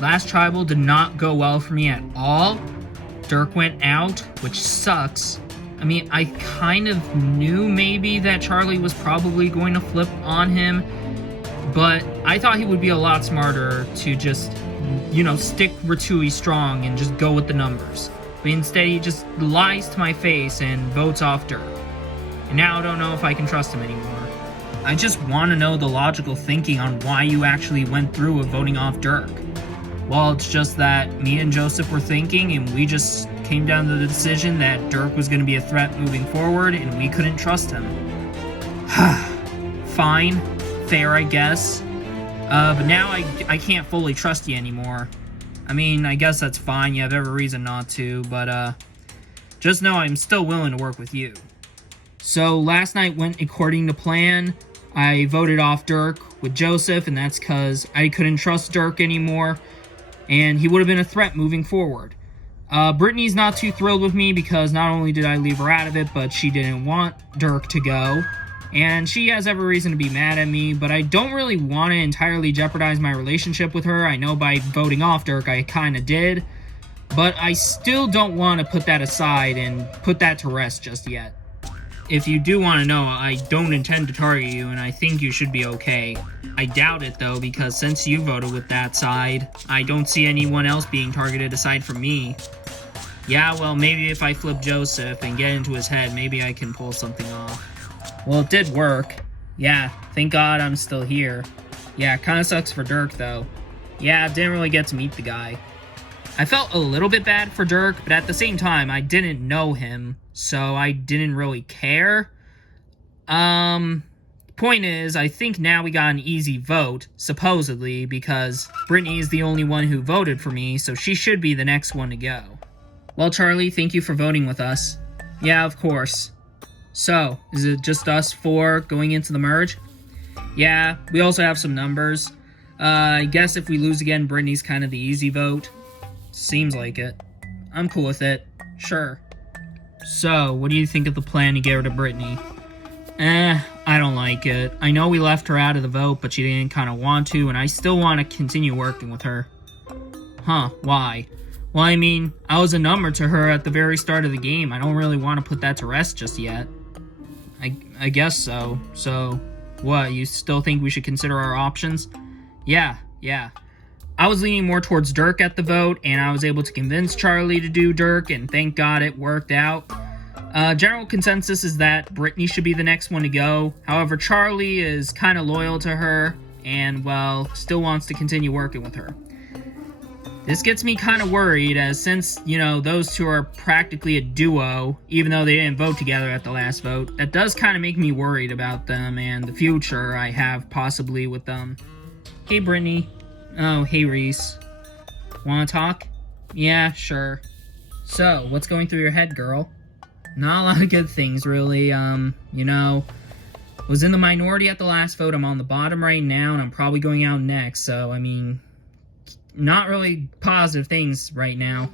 Last tribal did not go well for me at all. Dirk went out, which sucks. I mean, I kind of knew maybe that Charlie was probably going to flip on him, but I thought he would be a lot smarter to just, stick Ratui strong and just go with the numbers. But instead, he just lies to my face and votes off Dirk. And now I don't know if I can trust him anymore. I just want to know the logical thinking on why you actually went through with voting off Dirk. Well, it's just that me and Joseph were thinking, and we just came down to the decision that Dirk was going to be a threat moving forward, and we couldn't trust him. Fine. Fair, I guess. But now I can't fully trust you anymore. I mean, I guess that's fine. You have every reason not to, but, just know I'm still willing to work with you. So, last night went according to plan. I voted off Dirk with Joseph, and that's because I couldn't trust Dirk anymore, and he would have been a threat moving forward. Brittany's not too thrilled with me because not only did I leave her out of it, but she didn't want Dirk to go, and she has every reason to be mad at me, but I don't really want to entirely jeopardize my relationship with her. I know by voting off Dirk I kind of did, but I still don't want to put that aside and put that to rest just yet. If you do want to know, I don't intend to target you, and I think you should be okay. I doubt it, though, because since you voted with that side, I don't see anyone else being targeted aside from me. Yeah, well, maybe if I flip Joseph and get into his head, maybe I can pull something off. Well, it did work. Yeah, thank God I'm still here. Yeah, kinda sucks for Dirk, though. Yeah, didn't really get to meet the guy. I felt a little bit bad for Dirk, but at the same time, I didn't know him, so I didn't really care. Point is, I think now we got an easy vote, supposedly, because Brittany is the only one who voted for me, so she should be the next one to go. Well, Charlie, thank you for voting with us. Yeah, of course. So, is it just us four going into the merge? Yeah, we also have some numbers. I guess if we lose again, Brittany's kind of the easy vote. Seems like it. I'm cool with it. Sure. So, what do you think of the plan to get rid of Brittany? I don't like it. I know we left her out of the vote, but she didn't kind of want to, and I still want to continue working with her. Huh, why? Well, I mean, I was a number to her at the very start of the game. I don't really want to put that to rest just yet. I guess so. So, what, you still think we should consider our options? Yeah. I was leaning more towards Dirk at the vote, and I was able to convince Charlie to do Dirk, and thank God it worked out. General consensus is that Brittany should be the next one to go. However, Charlie is kind of loyal to her, and, well, still wants to continue working with her. This gets me kind of worried, as since, those two are practically a duo, even though they didn't vote together at the last vote, that does kind of make me worried about them and the future I have possibly with them. Hey, Brittany. Oh, hey, Reese. Wanna talk? Yeah, sure. So, what's going through your head, girl? Not a lot of good things, really. Was in the minority at the last vote. I'm on the bottom right now, and I'm probably going out next, so, not really positive things right now.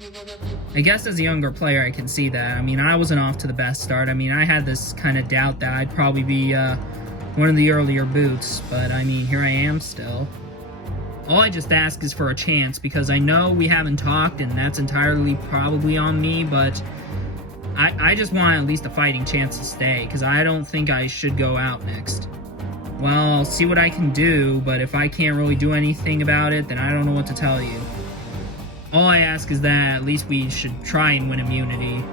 I guess as a younger player, I can see that. I wasn't off to the best start. I had this kind of doubt that I'd probably be, one of the earlier boots, but, here I am still. All I just ask is for a chance, because I know we haven't talked, and that's entirely probably on me, but I just want at least a fighting chance to stay, because I don't think I should go out next. Well, I'll see what I can do, but if I can't really do anything about it, then I don't know what to tell you. All I ask is that at least we should try and win immunity.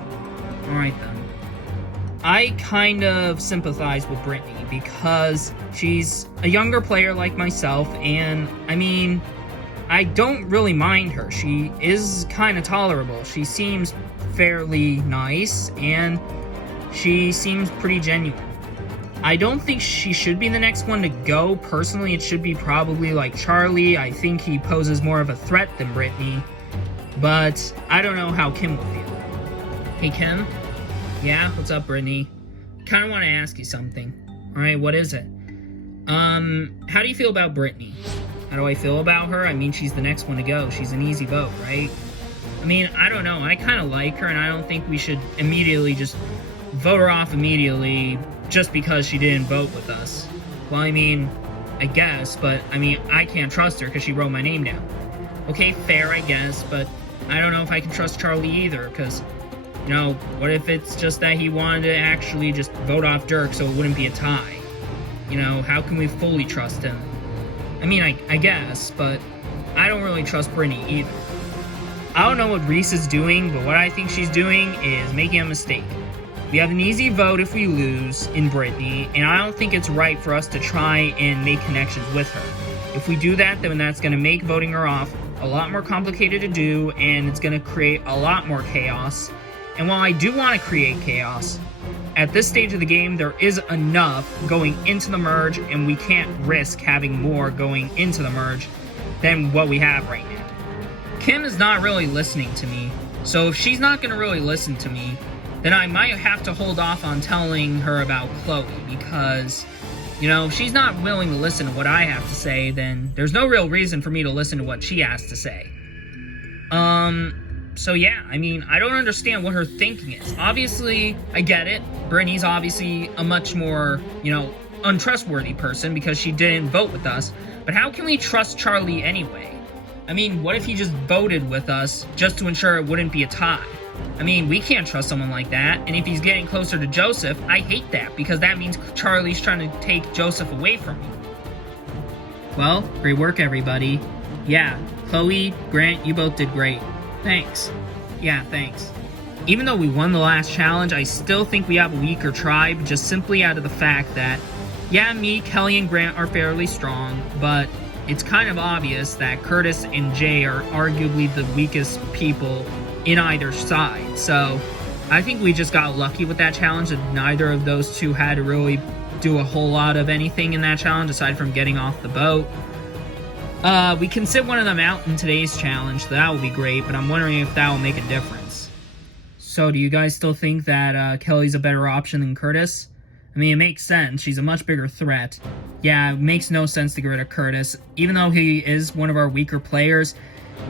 Alright then. I kind of sympathize with Brittany because she's a younger player like myself, and, I don't really mind her. She is kind of tolerable. She seems fairly nice, and she seems pretty genuine. I don't think she should be the next one to go. Personally, it should be probably like Charlie. I think he poses more of a threat than Brittany, but I don't know how Kim will feel. Hey, Kim? Yeah, what's up, Brittany? Kind of want to ask you something. Alright, what is it? How do you feel about Brittany? How do I feel about her? She's the next one to go. She's an easy vote, right? I don't know. I kind of like her, and I don't think we should immediately just vote her off immediately just because she didn't vote with us. Well, I guess, but, I can't trust her because she wrote my name down. Okay, fair, I guess, but I don't know if I can trust Charlie either, because, you know, what if it's just that he wanted to actually just vote off Dirk so it wouldn't be a tie? You know, how can we fully trust him? I mean, I guess, but I don't really trust Brittany either. I don't know what Reese is doing, but what I think she's doing is making a mistake. We have an easy vote if we lose in Brittany, and I don't think it's right for us to try and make connections with her. If we do that, then that's going to make voting her off a lot more complicated to do, and it's going to create a lot more chaos. And while I do want to create chaos, at this stage of the game, there is enough going into the merge, and we can't risk having more going into the merge than what we have right now. Kim is not really listening to me, so if she's not going to really listen to me, then I might have to hold off on telling her about Chloe, because, you know, if she's not willing to listen to what I have to say, then there's no real reason for me to listen to what she has to say. So yeah, I mean, I don't understand what her thinking is. Obviously, I get it. Brittany's obviously a much more, you know, untrustworthy person because she didn't vote with us. But how can we trust Charlie anyway? I mean, what if he just voted with us just to ensure it wouldn't be a tie? I mean, we can't trust someone like that. And if he's getting closer to Joseph, I hate that because that means Charlie's trying to take Joseph away from me. Well, great work, everybody. Yeah, Chloe, Grant, you both did great. Thanks. Yeah, thanks. Even though we won the last challenge, I still think we have a weaker tribe, just simply out of the fact that, yeah, me, Kelly, and Grant are fairly strong, but it's kind of obvious that Curtis and Jay are arguably the weakest people in either side. So I think we just got lucky with that challenge, and neither of those two had to really do a whole lot of anything in that challenge aside from getting off the boat. We can sit one of them out in today's challenge, so that will be great, but I'm wondering if that will make a difference. So, do you guys still think that Kelly's a better option than Curtis? I mean, it makes sense. She's a much bigger threat. Yeah, it makes no sense to get rid of Curtis. Even though he is one of our weaker players,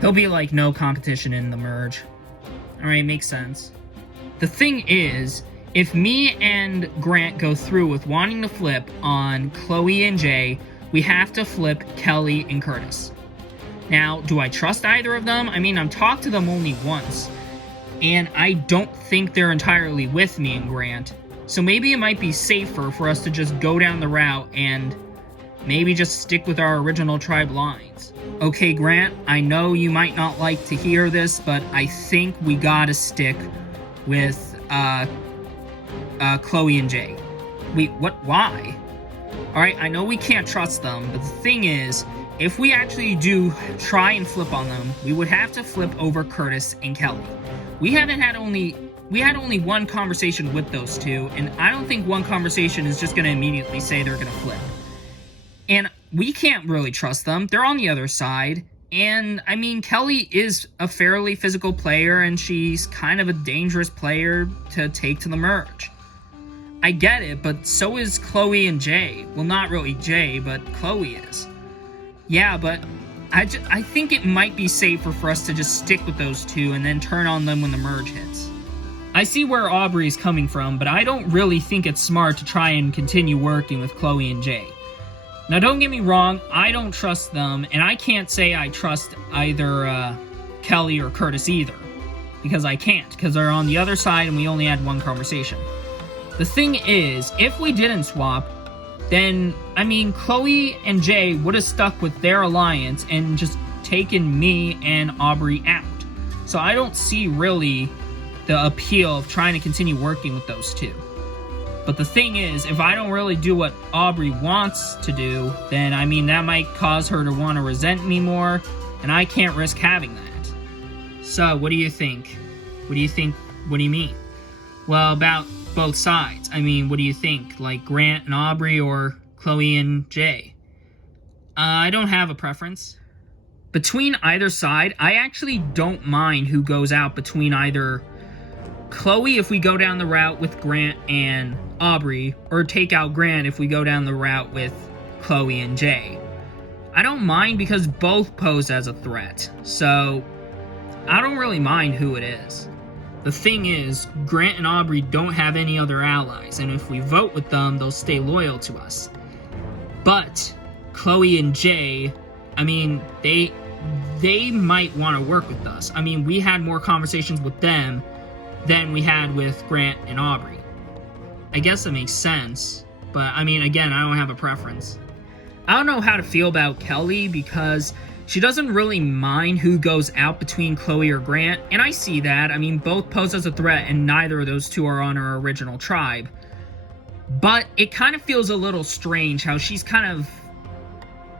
he'll be like no competition in the merge. Alright, makes sense. The thing is, if me and Grant go through with wanting to flip on Chloe and Jay, we have to flip Kelly and Curtis. Now, do I trust either of them? I mean, I've talked to them only once, and I don't think they're entirely with me and Grant. So maybe it might be safer for us to just go down the route and maybe just stick with our original tribe lines. Okay, Grant, I know you might not like to hear this, but I think we gotta stick with Chloe and Jay. Wait, what? Why? Alright, I know we can't trust them, but the thing is, if we actually do try and flip on them, we would have to flip over Curtis and Kelly. We had only one conversation with those two, and I don't think one conversation is just going to immediately say they're going to flip. And we can't really trust them. They're on the other side. And, I mean, Kelly is a fairly physical player, and she's kind of a dangerous player to take to the merge. I get it, but so is Chloe and Jay. Well, not really Jay, but Chloe is. Yeah, but I think it might be safer for us to just stick with those two and then turn on them when the merge hits. I see where Aubrey's coming from, but I don't really think it's smart to try and continue working with Chloe and Jay. Now, don't get me wrong, I don't trust them, and I can't say I trust either Kelly or Curtis either. Because I can't, because they're on the other side and we only had one conversation. The thing is, if we didn't swap, then, I mean, Chloe and Jay would have stuck with their alliance and just taken me and Aubrey out. So I don't see really the appeal of trying to continue working with those two. But the thing is, if I don't really do what Aubrey wants to do, then, I mean, that might cause her to want to resent me more, and I can't risk having that. So, what do you think? What do you mean? Well, about both sides. I mean, what do you think? Like Grant and Aubrey or Chloe and Jay? I don't have a preference. Between either side, I actually don't mind who goes out between either Chloe if we go down the route with Grant and Aubrey, or take out Grant if we go down the route with Chloe and Jay. I don't mind because both pose as a threat, so I don't really mind who it is. The thing is, Grant and Aubrey don't have any other allies, and if we vote with them, they'll stay loyal to us. But Chloe and Jay, I mean, they they might want to work with us. I mean, we had more conversations with them than we had with Grant and Aubrey. I guess that makes sense, but I mean, again, I don't have a preference. I don't know how to feel about Kelly because she doesn't really mind who goes out between Chloe or Grant, and I see that. I mean, both pose as a threat, and neither of those two are on her original tribe. But it kind of feels a little strange how she's kind of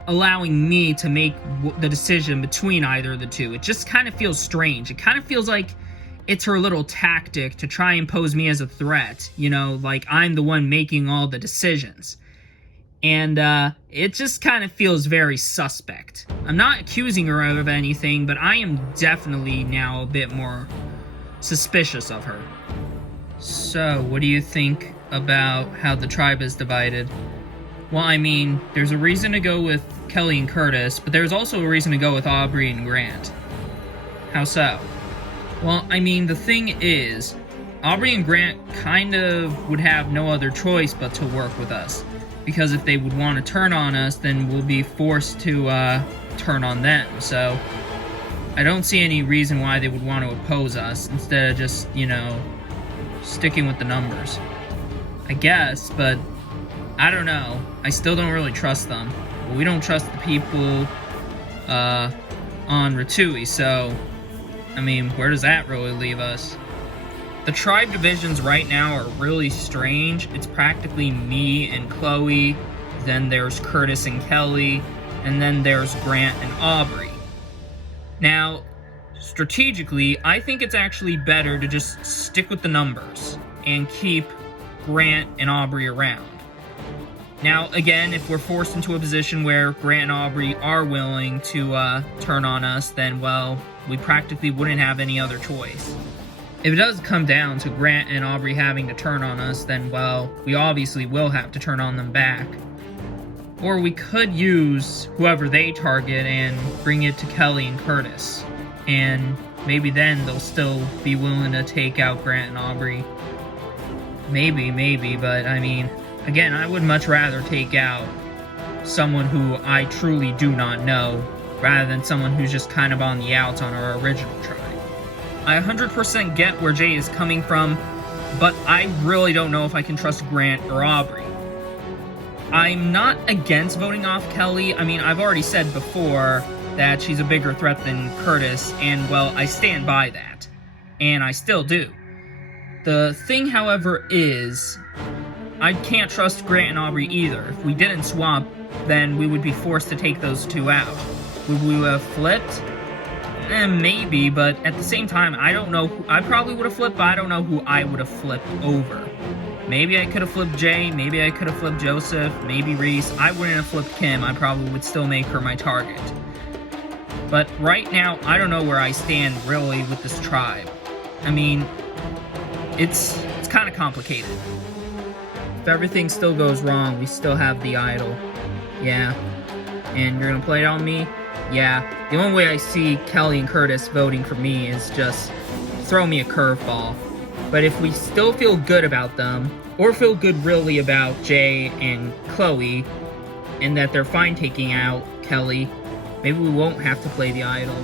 allowing me to make the decision between either of the two. It just kind of feels strange. It kind of feels like it's her little tactic to try and pose me as a threat. You know, like I'm the one making all the decisions. And it just kind of feels very suspect. I'm not accusing her of anything, but I am definitely now a bit more suspicious of her. So, what do you think about how the tribe is divided? Well, I mean, there's a reason to go with Kelly and Curtis, but there's also a reason to go with Aubrey and Grant. How so? Well, I mean, the thing is, Aubrey and Grant kind of would have no other choice but to work with us. Because if they would want to turn on us, then we'll be forced to turn on them. So I don't see any reason why they would want to oppose us instead of just, you know, sticking with the numbers. I guess, but I don't know. I still don't really trust them. We don't trust the people on Ratui, so I mean, where does that really leave us? The tribe divisions right now are really strange. It's practically me and Chloe, then there's Curtis and Kelly, and then there's Grant and Aubrey. Now, strategically, I think it's actually better to just stick with the numbers and keep Grant and Aubrey around. Now, again, if we're forced into a position where Grant and Aubrey are willing to turn on us, then, well, we practically wouldn't have any other choice. If it does come down to Grant and Aubrey having to turn on us, then, well, we obviously will have to turn on them back. Or we could use whoever they target and bring it to Kelly and Curtis. And maybe then they'll still be willing to take out Grant and Aubrey. Maybe, but I mean, again, I would much rather take out someone who I truly do not know, rather than someone who's just kind of on the outs on our original tribe. I 100% get where Jay is coming from, but I really don't know if I can trust Grant or Aubrey. I'm not against voting off Kelly. I mean, I've already said before that she's a bigger threat than Curtis, and, well, I stand by that. And I still do. The thing, however, is I can't trust Grant and Aubrey either. If we didn't swap, then we would be forced to take those two out. Would we have flipped? Maybe, but at the same time, I don't know. I probably would have flipped, but I don't know who I would have flipped over. Maybe I could have flipped Jay, maybe I could have flipped Joseph, maybe Reese. I wouldn't have flipped Kim, I probably would still make her my target. But right now, I don't know where I stand really with this tribe. I mean, it's kind of complicated. If everything still goes wrong, we still have the idol. Yeah. And you're gonna play it on me? Yeah, the only way I see Kelly and Curtis voting for me is just throw me a curveball. But if we still feel good about them, or feel good really about Jay and Chloe, and that they're fine taking out Kelly, maybe we won't have to play the idol.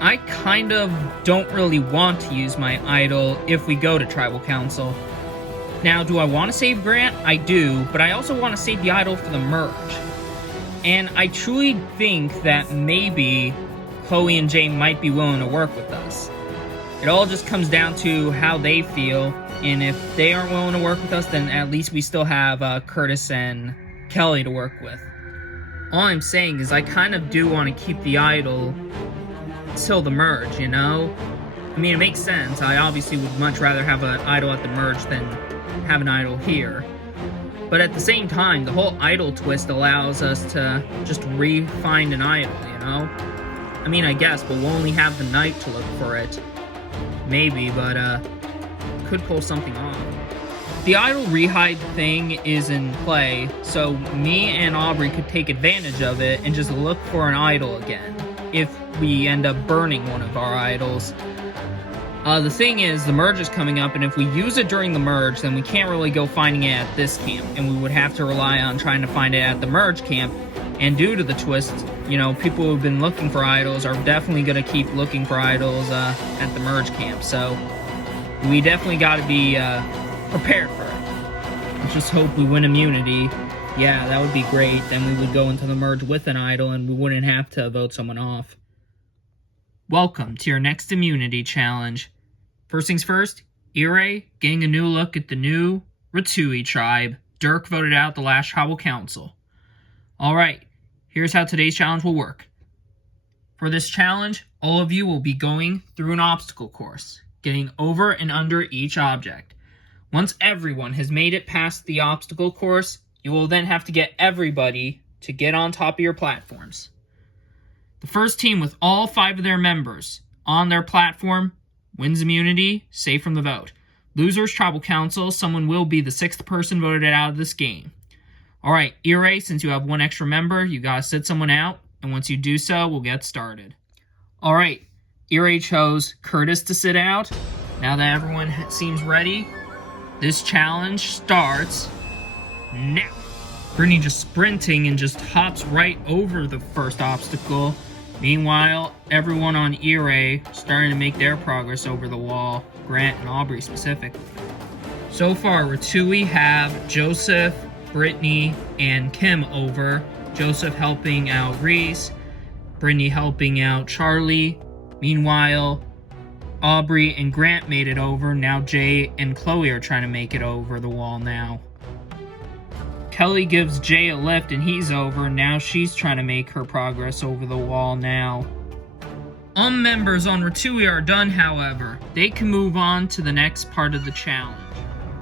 I kind of don't really want to use my idol if we go to Tribal Council. Now, do I want to save Grant? I do, but I also want to save the idol for the merge. And I truly think that maybe Chloe and Jay might be willing to work with us. It all just comes down to how they feel, and if they aren't willing to work with us, then at least we still have Curtis and Kelly to work with. All I'm saying is I kind of do want to keep the idol till the merge, you know? I mean, it makes sense. I obviously would much rather have an idol at the merge than have an idol here. But at the same time, the whole idol twist allows us to just re-find an idol, you know? I mean, I guess, but we'll only have the night to look for it. Maybe, but, could pull something off. The idol rehide thing is in play, so me and Aubrey could take advantage of it and just look for an idol again, if we end up burning one of our idols. The thing is, the merge is coming up, and if we use it during the merge, then we can't really go finding it at this camp, and we would have to rely on trying to find it at the merge camp, And due to the twist, you know, people who've been looking for idols are definitely going to keep looking for idols at the merge camp. So we definitely got to be prepared for it. Let's just hope we win immunity. Yeah, that would be great. Then we would go into the merge with an idol and we wouldn't have to vote someone off. Welcome to your next immunity challenge. First things first, Ire getting a new look at the new Ratui tribe. Dirk voted out the last tribal council. Alright, here's how today's challenge will work. For this challenge, all of you will be going through an obstacle course, getting over and under each object. Once everyone has made it past the obstacle course, you will then have to get everybody to get on top of your platforms. The first team with all 5 of their members on their platform wins immunity, safe from the vote. Losers tribal council, someone will be the 6th person voted out of this game. Alright, Ire, since you have 1 extra member, you gotta sit someone out, and once you do so, we'll get started. Alright, Ire chose Curtis to sit out. Now that everyone seems ready, this challenge starts now. Brittany just sprinting and just hops right over the first obstacle. Meanwhile, everyone on Ire starting to make their progress over the wall, Grant and Aubrey specifically. So far, Ratui have Joseph, Brittany, and Kim over. Joseph helping out Reese, Brittany helping out Charlie. Meanwhile, Aubrey and Grant made it over. Now Jay and Chloe are trying to make it over the wall now. Kelly gives Jay a lift and he's over. Now she's trying to make her progress over the wall now. Members on Ratui are done, however. They can move on to the next part of the challenge.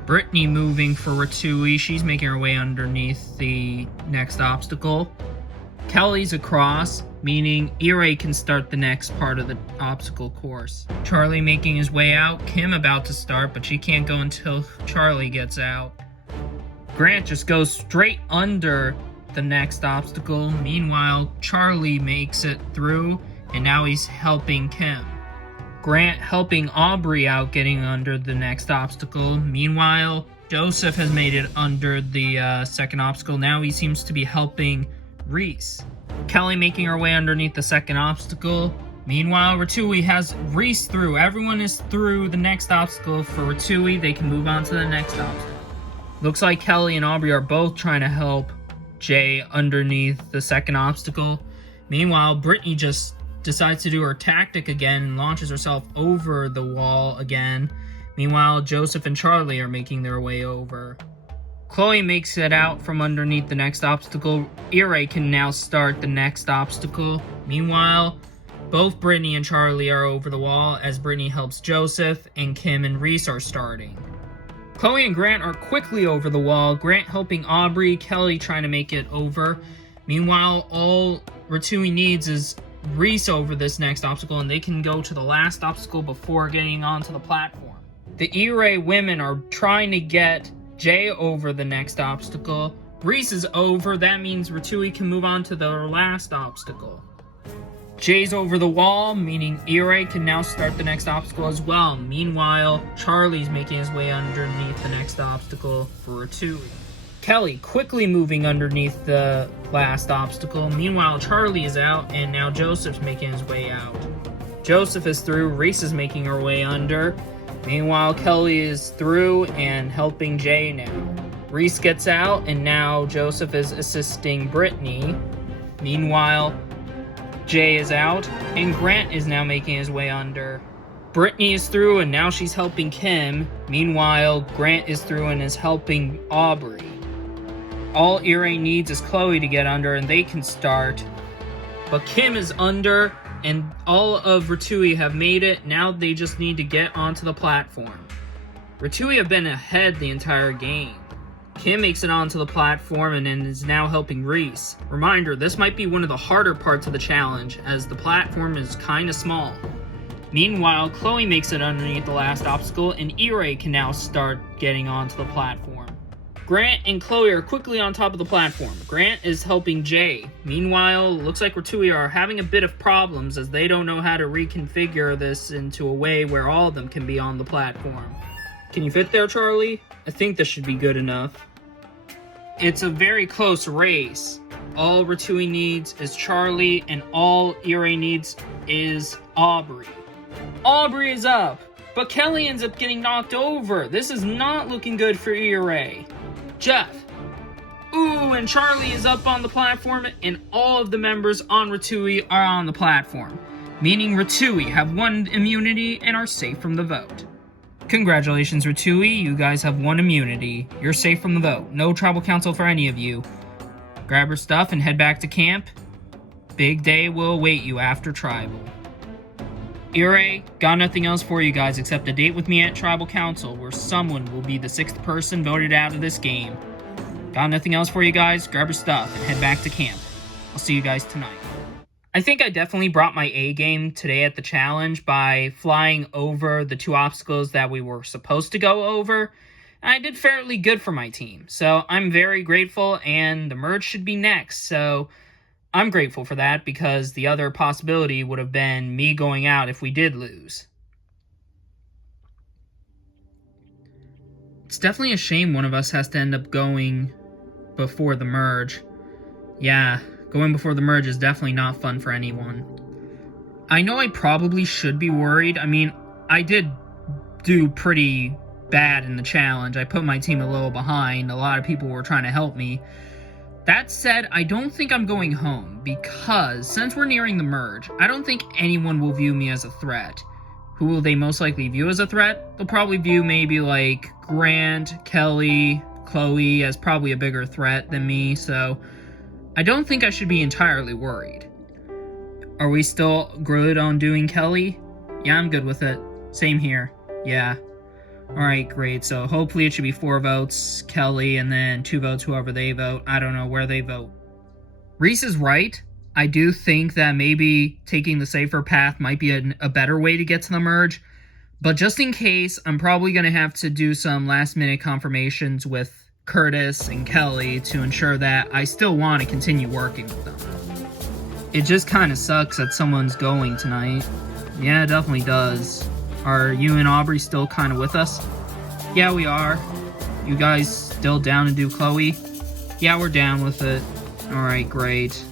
Brittany moving for Ratui. She's making her way underneath the next obstacle. Kelly's across, meaning Ire can start the next part of the obstacle course. Charlie making his way out. Kim about to start, but she can't go until Charlie gets out. Grant just goes straight under the next obstacle. Meanwhile, Charlie makes it through, and now he's helping Kim. Grant helping Aubrey out getting under the next obstacle. Meanwhile, Joseph has made it under the second obstacle. Now he seems to be helping Reese. Kelly making her way underneath the second obstacle. Meanwhile, Ratui has Reese through. Everyone is through the next obstacle for Ratui. They can move on to the next obstacle. Looks like Kelly and Aubrey are both trying to help Jay underneath the second obstacle. Meanwhile, Brittany just decides to do her tactic again and launches herself over the wall again. Meanwhile, Joseph and Charlie are making their way over. Chloe makes it out from underneath the next obstacle. Ire can now start the next obstacle. Meanwhile, both Brittany and Charlie are over the wall as Brittany helps Joseph, and Kim and Reese are starting. Chloe and Grant are quickly over the wall. Grant helping Aubrey, Kelly trying to make it over. Meanwhile, all Ratui needs is Reese over this next obstacle, and they can go to the last obstacle before getting onto the platform. The Ire women are trying to get Jay over the next obstacle. Reese is over. That means Ratui can move on to the last obstacle. Jay's over the wall, meaning Ire can now start the next obstacle as well. Meanwhile, Charlie's making his way underneath the next obstacle for Ratui. Kelly quickly moving underneath the last obstacle. Meanwhile, Charlie is out, and now Joseph's making his way out. Joseph is through. Reese is making her way under. Meanwhile, Kelly is through and helping Jay now. Reese gets out, and now Joseph is assisting Brittany. Meanwhile, Jay is out, and Grant is now making his way under. Brittany is through, and now she's helping Kim. Meanwhile, Grant is through and is helping Aubrey. All Ire needs is Chloe to get under, and they can start. But Kim is under, and all of Ratui have made it. Now they just need to get onto the platform. Ratui have been ahead the entire game. Kim makes it onto the platform and then is now helping Reese. Reminder, this might be one of the harder parts of the challenge, as the platform is kinda small. Meanwhile, Chloe makes it underneath the last obstacle, and Ire can now start getting onto the platform. Grant and Chloe are quickly on top of the platform. Grant is helping Jay. Meanwhile, looks like Ratui are having a bit of problems as they don't know how to reconfigure this into a way where all of them can be on the platform. Can you fit there, Charlie? I think this should be good enough. It's a very close race. all Ratui needs is Charlie, and all Ire needs is Aubrey. Aubrey is up, but Kelly ends up getting knocked over. This is not looking good for Ire. Jeff. Ooh, and Charlie is up on the platform, and all of the members on Ratui are on the platform, meaning Ratui have 1 immunity and are safe from the vote. Congratulations, Ratui, you guys have 1 immunity. You're safe from the vote. No tribal council for any of you. Grab your stuff and head back to camp. Big day will await you after tribal. Ire, got nothing else for you guys except a date with me at tribal council where someone will be the 6th person voted out of this game. Got nothing else for you guys? Grab your stuff and head back to camp. I'll see you guys tonight. I think I definitely brought my A game today at the challenge by flying over the 2 obstacles that we were supposed to go over. And I did fairly good for my team. So I'm very grateful, and the merge should be next. So I'm grateful for that because the other possibility would have been me going out if we did lose. It's definitely a shame one of us has to end up going before the merge. Yeah, going before the merge is definitely not fun for anyone. I know I probably should be worried. I mean, I did do pretty bad in the challenge. I put my team a little behind. A lot of people were trying to help me. That said, I don't think I'm going home because since we're nearing the merge, I don't think anyone will view me as a threat. Who will they most likely view as a threat? They'll probably view maybe like Grant, Kelly, Chloe as probably a bigger threat than me, so I don't think I should be entirely worried. Are we still good on doing Kelly? Yeah, I'm good with it. Same here. Yeah. Alright, great. So hopefully it should be 4 votes, Kelly, and then 2 votes whoever they vote. I don't know where they vote. Reese is right. I do think that maybe taking the safer path might be a better way to get to the merge. But just in case, I'm probably going to have to do some last-minute confirmations with Curtis and Kelly to ensure that I still want to continue working with them. It just kind of sucks that someone's going tonight. Yeah, it definitely does. Are you and Aubrey still kind of with us? Yeah, we are. You guys still down to do Chloe? Yeah, we're down with it. Alright, great.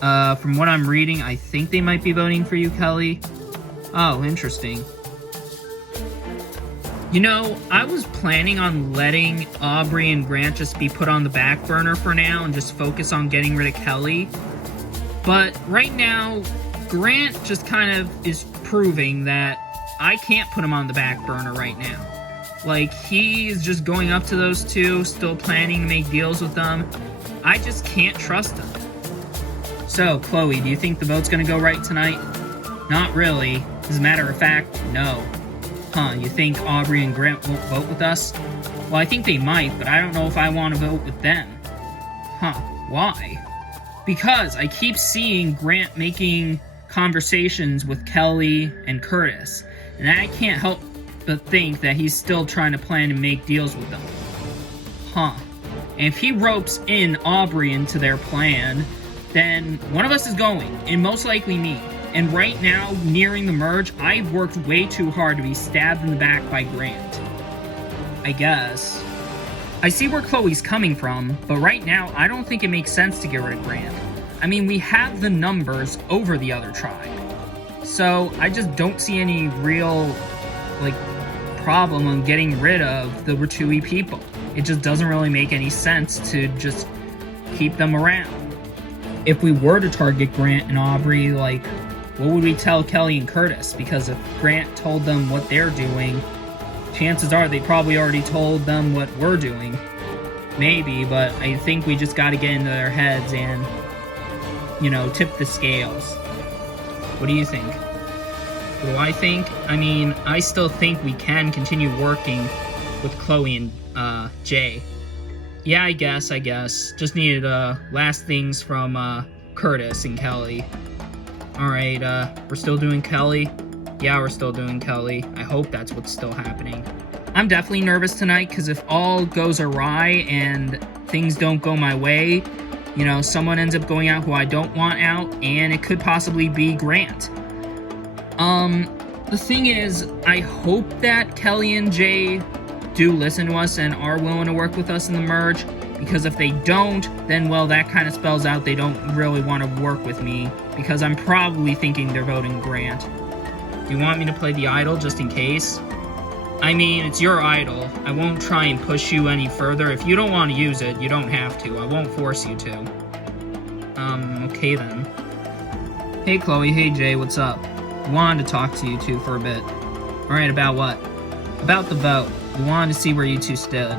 From what I'm reading, I think they might be voting for you, Kelly. Oh, interesting. You know, I was planning on letting Aubrey and Grant just be put on the back burner for now and just focus on getting rid of Kelly. But right now, Grant just kind of is proving that I can't put him on the back burner right now. Like, he's just going up to those 2, still planning to make deals with them. I just can't trust him. So, Chloe, do you think the vote's gonna go right tonight? Not really. As a matter of fact, no. Huh, you think Aubrey and Grant won't vote with us? Well, I think they might, but I don't know if I want to vote with them. Huh, why? Because I keep seeing Grant making conversations with Kelly and Curtis, and I can't help but think that he's still trying to plan and make deals with them. Huh. And if he ropes in Aubrey into their plan, then one of us is going, and most likely me. And right now, nearing the merge, I've worked way too hard to be stabbed in the back by Grant. I guess. I see where Chloe's coming from, but right now, I don't think it makes sense to get rid of Grant. I mean, we have the numbers over the other tribe. So, I just don't see any real, problem on getting rid of the Ratui people. It just doesn't really make any sense to just keep them around. If we were to target Grant and Aubrey, what would we tell Kelly and Curtis? Because if Grant told them what they're doing, chances are they probably already told them what we're doing. Maybe, but I think we just gotta get into their heads and, tip the scales. What do you think? What do I think? I mean, I still think we can continue working with Chloe and Jay. Yeah, I guess. Just needed last things from Curtis and Kelly. Alright, we're still doing Kelly? Yeah, we're still doing Kelly. I hope that's what's still happening. I'm definitely nervous tonight, because if all goes awry and things don't go my way, someone ends up going out who I don't want out, and it could possibly be Grant. The thing is, I hope that Kelly and Jay do listen to us and are willing to work with us in the merge. Because if they don't, then, well, that kind of spells out they don't really want to work with me, because I'm probably thinking they're voting Grant. Do you want me to play the idol just in case? I mean, it's your idol. I won't try and push you any further. If you don't want to use it, you don't have to. I won't force you to. Okay then. Hey Chloe, hey Jay, what's up? Wanted to talk to you two for a bit. Alright, about what? About the vote. We wanted to see where you two stood.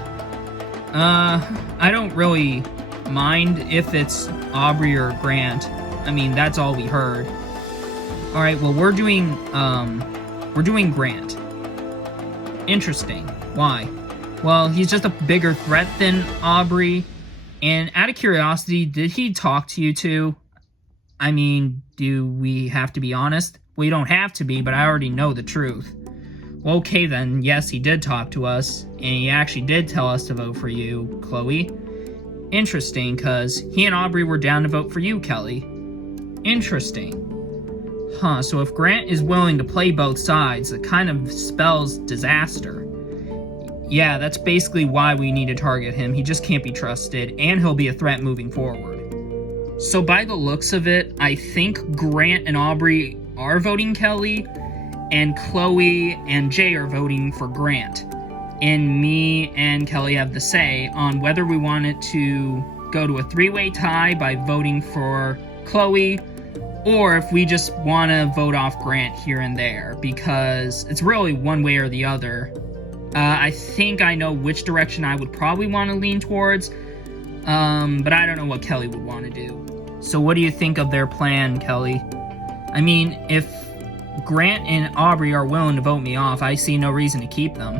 I don't really mind if it's Aubrey or Grant. I mean, that's all we heard. Alright, well, we're doing Grant. Interesting. Why? Well, he's just a bigger threat than Aubrey. And out of curiosity, did he talk to you two? I mean, do we have to be honest? Well, you don't have to be, but I already know the truth. Well, okay then, yes, he did talk to us, and he actually did tell us to vote for you, Chloe. Interesting, because he and Aubrey were down to vote for you, Kelly. Interesting. Huh, so if Grant is willing to play both sides, it kind of spells disaster. Yeah, that's basically why we need to target him. He just can't be trusted, and he'll be a threat moving forward. So by the looks of it, I think Grant and Aubrey are voting Kelly, and Chloe and Jay are voting for Grant. And me and Kelly have the say on whether we want it to go to a three-way tie by voting for Chloe, or if we just want to vote off Grant here and there, because it's really one way or the other. I think I know which direction I would probably want to lean towards, but I don't know what Kelly would want to do. So what do you think of their plan, Kelly? I mean, if Grant and Aubrey are willing to vote me off, I see no reason to keep them.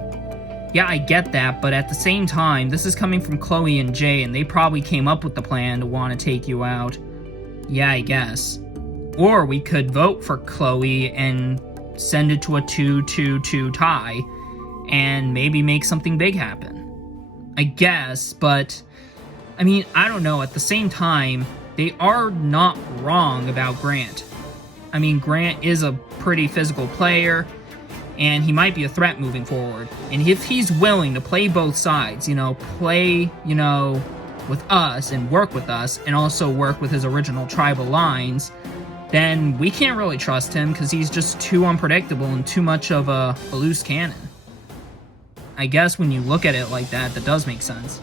Yeah, I get that, but at the same time, this is coming from Chloe and Jay, and they probably came up with the plan to want to take you out. Yeah, I guess. Or we could vote for Chloe and send it to a 2-2-2 tie, and maybe make something big happen. I guess, but, I mean, I don't know, at the same time, they are not wrong about Grant. I mean, Grant is a pretty physical player, and he might be a threat moving forward. And if he's willing to play both sides, play, with us and work with us, and also work with his original tribal lines, then we can't really trust him because he's just too unpredictable and too much of a loose cannon. I guess when you look at it like that, that does make sense.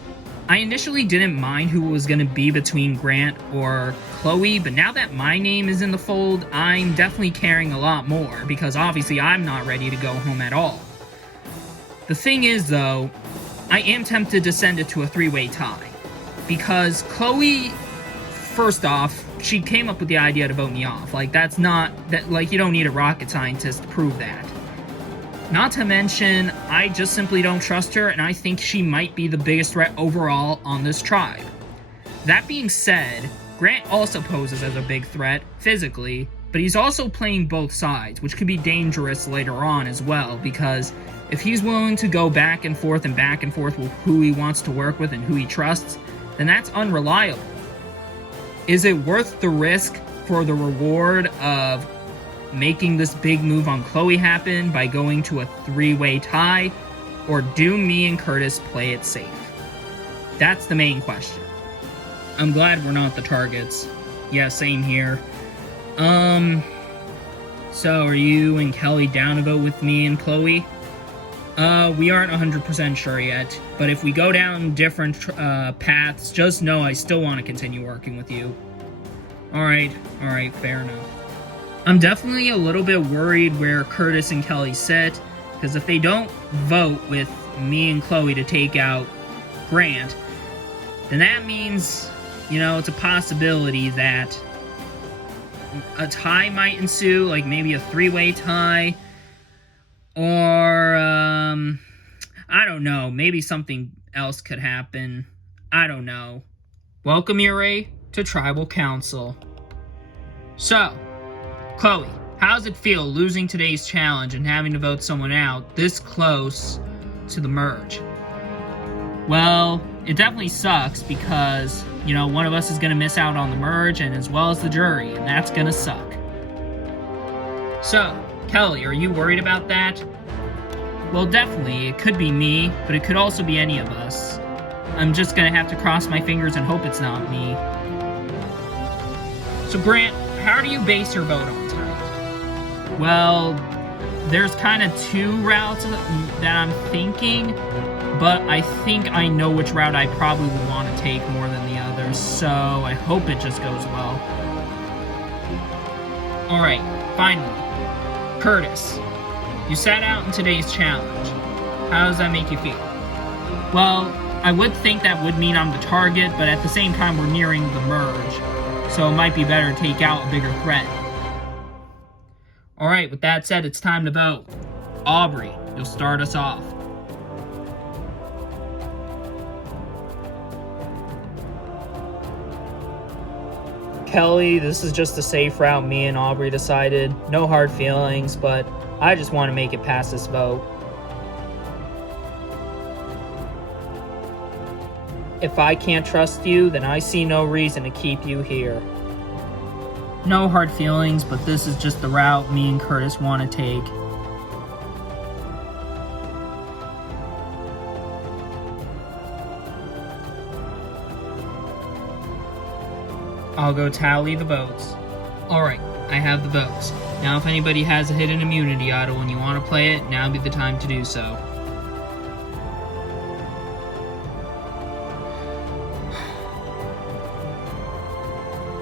I initially didn't mind who was going to be between Grant or Chloe, but now that my name is in the fold, I'm definitely caring a lot more, because obviously I'm not ready to go home at all. The thing is, though, I am tempted to send it to a three-way tie, because Chloe, first off, she came up with the idea to vote me off. You don't need a rocket scientist to prove that. Not to mention, I just simply don't trust her, and I think she might be the biggest threat overall on this tribe. That being said, Grant also poses as a big threat, physically, but he's also playing both sides, which could be dangerous later on as well, because if he's willing to go back and forth with who he wants to work with and who he trusts, then that's unreliable. Is it worth the risk for the reward of making this big move on Chloe happen by going to a three-way tie, or do me and Curtis play it safe? That's the main question. I'm glad we're not the targets. Yeah, same here. So are you and Kelly down to vote with me and Chloe? We aren't 100% sure yet, but if we go down different paths, just know I still want to continue working with you. Alright, fair enough. I'm definitely a little bit worried where Curtis and Kelly sit, because if they don't vote with me and Chloe to take out Grant, then that means, it's a possibility that a tie might ensue, like maybe a three-way tie, or, I don't know, maybe something else could happen. I don't know. Welcome, Ure, to Tribal Council. So, Chloe, how does it feel losing today's challenge and having to vote someone out this close to the merge? Well, it definitely sucks because, one of us is going to miss out on the merge and as well as the jury, and that's going to suck. So, Kelly, are you worried about that? Well, definitely. It could be me, but it could also be any of us. I'm just gonna have to cross my fingers and hope it's not me. So Grant, how do you base your vote on tonight? Well, there's kind of two routes that I'm thinking, but I think I know which route I probably would want to take more than the others, so I hope it just goes well. Alright, finally. Curtis, you sat out in today's challenge. How does that make you feel? Well, I would think that would mean I'm the target, but at the same time we're nearing the merge, so it might be better to take out a bigger threat. Alright, with that said, it's time to vote. Aubrey, you'll start us off. Kelly, this is just a safe route me and Aubrey decided. No hard feelings, but I just want to make it past this vote. If I can't trust you, then I see no reason to keep you here. No hard feelings, but this is just the route me and Curtis want to take. I'll go tally the votes. Alright, I have the votes. Now if anybody has a hidden immunity idol and you want to play it, now would be the time to do so.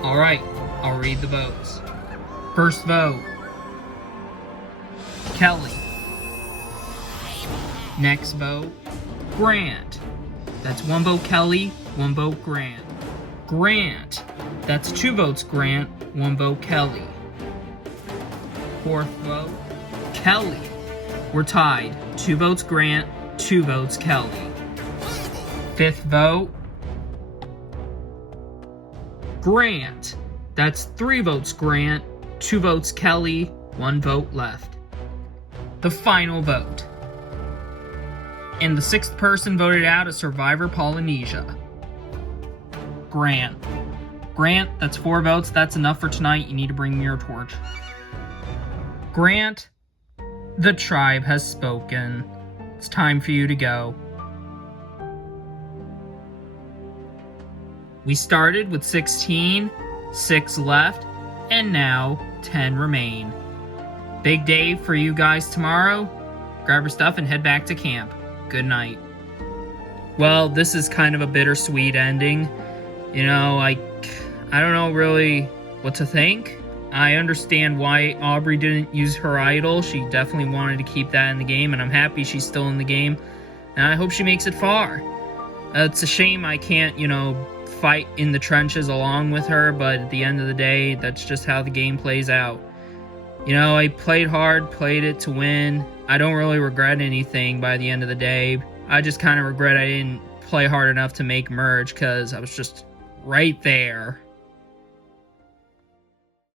Alright, I'll read the votes. First vote, Kelly. Next vote, Grant. That's one vote Kelly, one vote Grant. Grant. That's 2 votes Grant, 1 vote Kelly. Fourth vote, Kelly. We're tied. 2 votes Grant, 2 votes Kelly. Fifth vote, Grant. That's 3 votes Grant, 2 votes Kelly, 1 vote left. The final vote. And the 6th person voted out as Survivor Polynesia. Grant. Grant, that's 4 votes. That's enough for tonight. You need to bring me your torch. Grant, the tribe has spoken. It's time for you to go. We started with 16, 6 left, and now 10 remain. Big day for you guys tomorrow. Grab your stuff and head back to camp. Good night. Well, this is kind of a bittersweet ending. You know, I don't know really what to think. I understand why Aubrey didn't use her idol. She definitely wanted to keep that in the game, and I'm happy she's still in the game. And I hope she makes it far. It's a shame I can't, fight in the trenches along with her, but at the end of the day, that's just how the game plays out. I played hard, played it to win. I don't really regret anything by the end of the day. I just kind of regret I didn't play hard enough to make merge, because I was just right there.